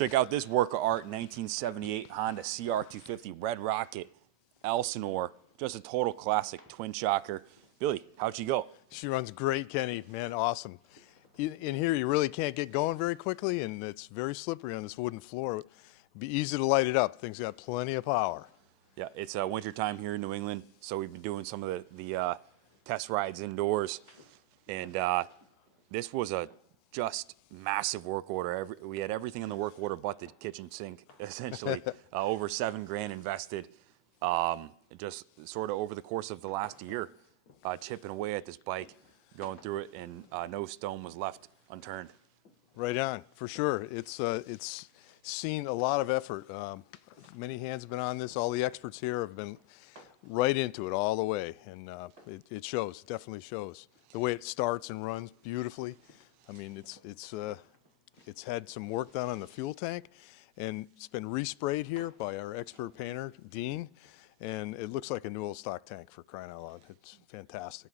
Check out this work of art, 1978 Honda CR250 Red Rocket Elsinore. Just a total classic twin shocker. Billy, how'd she go? She runs great, Kenny. Man, awesome. In here, you really can't get going very quickly, and it's very slippery on this wooden floor. It'd be easy to light it up. Thing's got plenty of power. Yeah, it's winter time here in New England, so we've been doing some of the test rides indoors, and this was a just massive work order. We had everything in the work order but the kitchen sink, essentially. Over $7 grand invested, just sort of over the course of the last year, chipping away at this bike, going through it, and no stone was left unturned. Right on, for sure. It's seen a lot of effort. Many hands have been on this. All the experts here have been right into it all the way, and it shows. It definitely shows. The way it starts and runs beautifully. I mean, it's had some work done on the fuel tank, and it's been resprayed here by our expert painter, Dean, and it looks like a new old stock tank, for crying out loud. It's fantastic.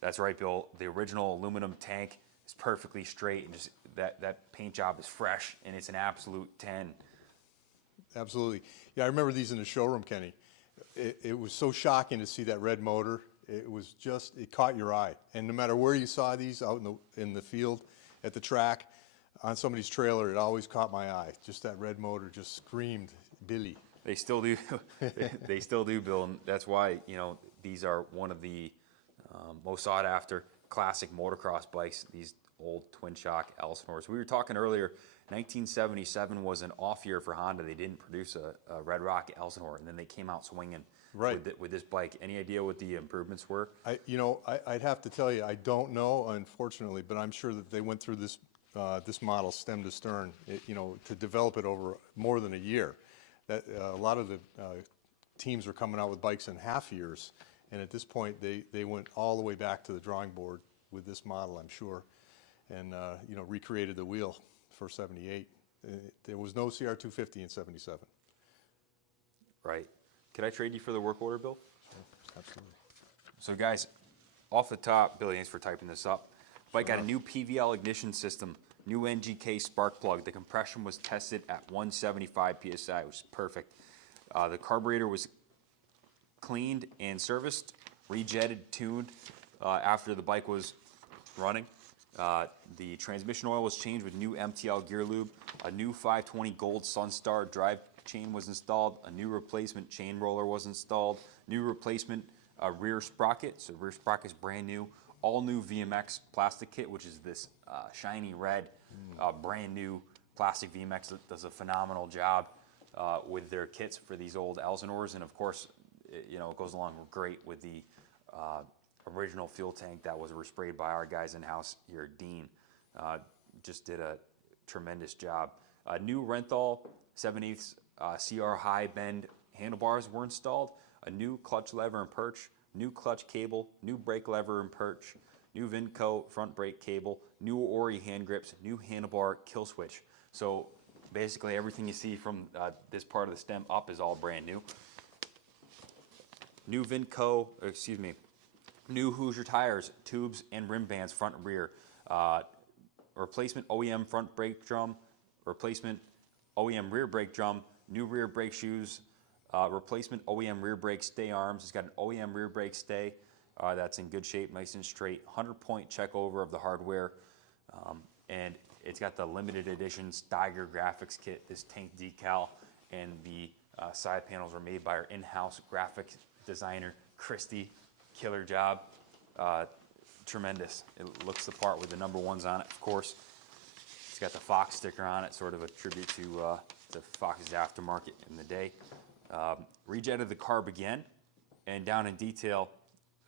That's right, Bill. The original aluminum tank is perfectly straight, and just that paint job is fresh, and it's an absolute 10. Absolutely. Yeah, I remember these in the showroom, Kenny. It was so shocking to see that red motor. It was just, it caught your eye. And no matter where you saw these out in the field, at the track, on somebody's trailer, it always caught my eye. Just that red motor just screamed, Billy. They still do. They still do, Bill, and that's why, you know, these are one of the most sought after classic motocross bikes, these old twin shock Elsinores. We were talking earlier, 1977 was an off year for Honda. They didn't produce a Red Rock Elsinore, and then they came out swinging with this bike. Any idea what the improvements were? I'd have to tell you, I don't know, unfortunately, but I'm sure that they went through this this model stem to stern, to develop it over more than a year. That a lot of the teams were coming out with bikes in half years, and at this point they went all the way back to the drawing board with this model, I'm sure, and recreated the wheel for 78. There was no CR250 in 77. Right. Could I trade you for the work order, Bill? Sure, absolutely. So guys, off the top, Billy, thanks for typing this up. Bike got a new PVL ignition system, new NGK spark plug. The compression was tested at 175 PSI, which is perfect. The carburetor was cleaned and serviced, rejetted, tuned after the bike was running. The transmission oil was changed with new MTL gear lube. A new 520 Gold Sunstar drive chain was installed. A new replacement chain roller was installed. New replacement rear sprocket. So rear sprocket's brand new. All new VMX plastic kit, which is this shiny red, brand new plastic VMX that does a phenomenal job with their kits for these old Elsinores. And of course, it goes along great with the original fuel tank that was resprayed by our guys in-house here, Dean. Just did a tremendous job. New Renthal 7/8 CR high bend handlebars were installed. A new clutch lever and perch, new clutch cable, new brake lever and perch, new Vinco front brake cable, new Ori hand grips, new handlebar kill switch. So basically everything you see from this part of the stem up is all brand new. New new Hoosier tires, tubes, and rim bands front and rear. Replacement OEM front brake drum, replacement OEM rear brake drum, new rear brake shoes, replacement OEM rear brake stay arms. It's got an OEM rear brake stay that's in good shape, nice and straight. 100-point check over of the hardware, and it's got the limited edition Steiger graphics kit, this tank decal, and the side panels were made by our in-house graphics designer, Christy. Killer job, tremendous. It looks the part with the number ones on it, of course. It's got the Fox sticker on it, sort of a tribute to Fox's aftermarket in the day. Rejetted the carb again, and down in detail,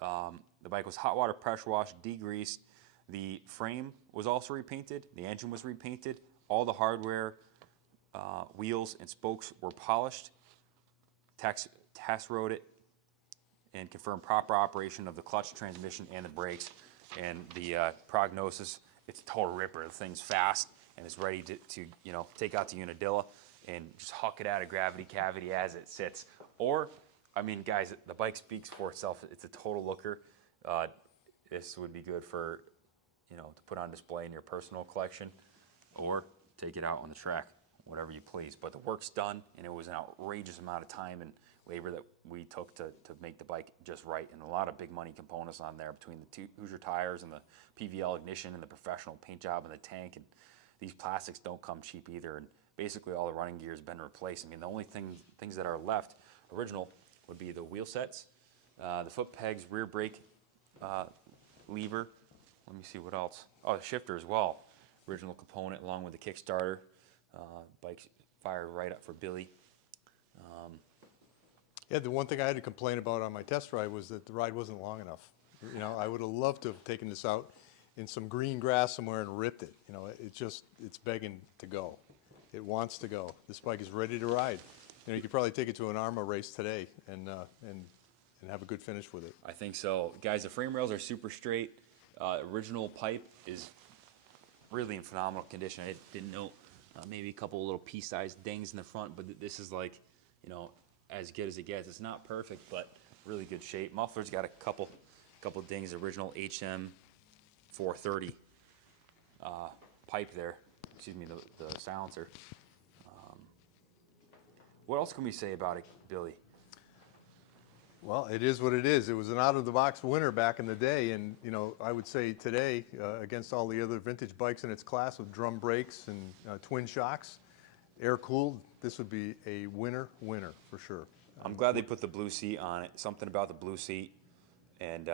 the bike was hot water pressure washed, degreased. The frame was also repainted. The engine was repainted. All the hardware, wheels and spokes were polished. Test rode it and confirmed proper operation of the clutch, transmission, and the brakes. And the prognosis, it's a total ripper. The thing's fast and it's ready to take out the Unadilla and just huck it out of gravity cavity as it sits. Or, I mean, guys, the bike speaks for itself. It's a total looker. This would be good for, to put on display in your personal collection, or take it out on the track. whatever you please. But the work's done, and it was an outrageous amount of time and labor that we took to make the bike just right, and a lot of big money components on there between the two Hoosier tires and the PVL ignition and the professional paint job and the tank, and these plastics don't come cheap either, and basically all the running gear has been replaced. I mean, the only things that are left original would be the wheel sets, the foot pegs, rear brake lever. Let me see what else. Oh, the shifter as well. Original component along with the Kickstarter. Bike fired right up for Billy. Yeah, the one thing I had to complain about on my test ride was that the ride wasn't long enough. You know, I would have loved to have taken this out in some green grass somewhere and ripped it. You know, it's begging to go. It wants to go. This bike is ready to ride. You know, you could probably take it to an ARMA race today and have a good finish with it. I think so. Guys, the frame rails are super straight. Original pipe is really in phenomenal condition. I didn't know, maybe a couple little pea-sized dings in the front, but this is like, you know, as good as it gets. It's not perfect, but really good shape. Muffler's got a couple dings. Original HM 430 pipe there. Excuse me, the silencer. What else can we say about it, Billy? Well, it is what it is. It was an out-of-the-box winner back in the day, and you know, I would say today, against all the other vintage bikes in its class with drum brakes and twin shocks, air-cooled, this would be a winner for sure. I'm glad they put the blue seat on it. Something about the blue seat and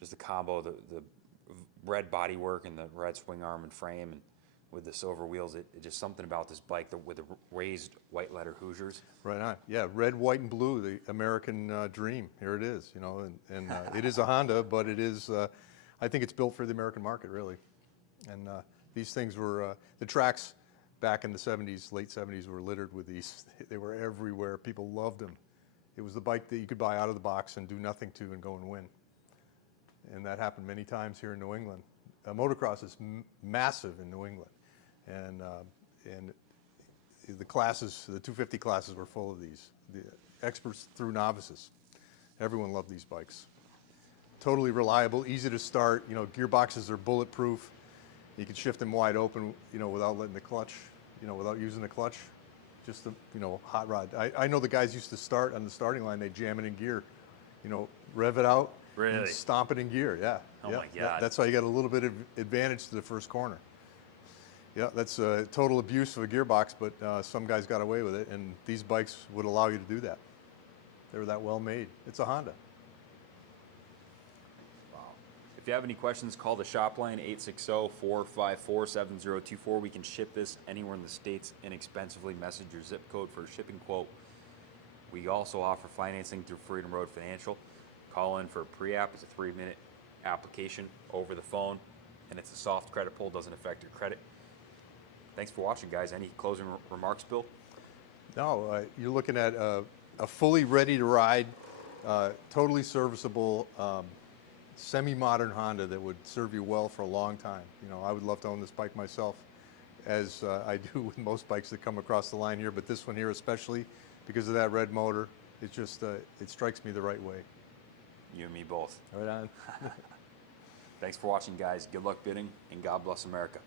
just the combo, the red bodywork and the red swing arm and frame, and with the silver wheels, it just something about this bike with the raised white letter Hoosiers. Right on. Yeah, red, white, and blue, the American dream. Here it is, you know, and it is a Honda, but it is, I think it's built for the American market, really. And these things were, the tracks back in the 70s, late 70s, were littered with these. They were everywhere. People loved them. It was the bike that you could buy out of the box and do nothing to and go and win. And that happened many times here in New England. Motocross is massive in New England. And the classes, the 250 classes were full of these. The experts through novices. Everyone loved these bikes. Totally reliable, easy to start. You know, gearboxes are bulletproof. You can shift them wide open, you know, without letting the clutch, you know, without using the clutch. Just a, you know, hot rod. I know the guys used to start on the starting line, they jam it in gear, you know, rev it out, Really? and stomp it in gear, yeah. Oh yeah, my yeah. God. That's how you got a little bit of advantage to the first corner. Yeah, that's total abuse of a gearbox, but some guys got away with it, and these bikes would allow you to do that. They were that well made. It's a Honda. If you have any questions, call the shop line, 860-454-7024. We can ship this anywhere in the States inexpensively. Message your zip code for a shipping quote. We also offer financing through Freedom Road Financial. Call in for a pre-app. It's a 3-minute application over the phone, and it's a soft credit pull, doesn't affect your credit. Thanks for watching, guys. Any closing remarks, Bill? No, you're looking at a fully ready to ride, totally serviceable, semi-modern Honda that would serve you well for a long time. You know, I would love to own this bike myself, as I do with most bikes that come across the line here, but this one here especially, because of that red motor, it just, it strikes me the right way. You and me both. Right on. Thanks for watching, guys. Good luck bidding, and God bless America.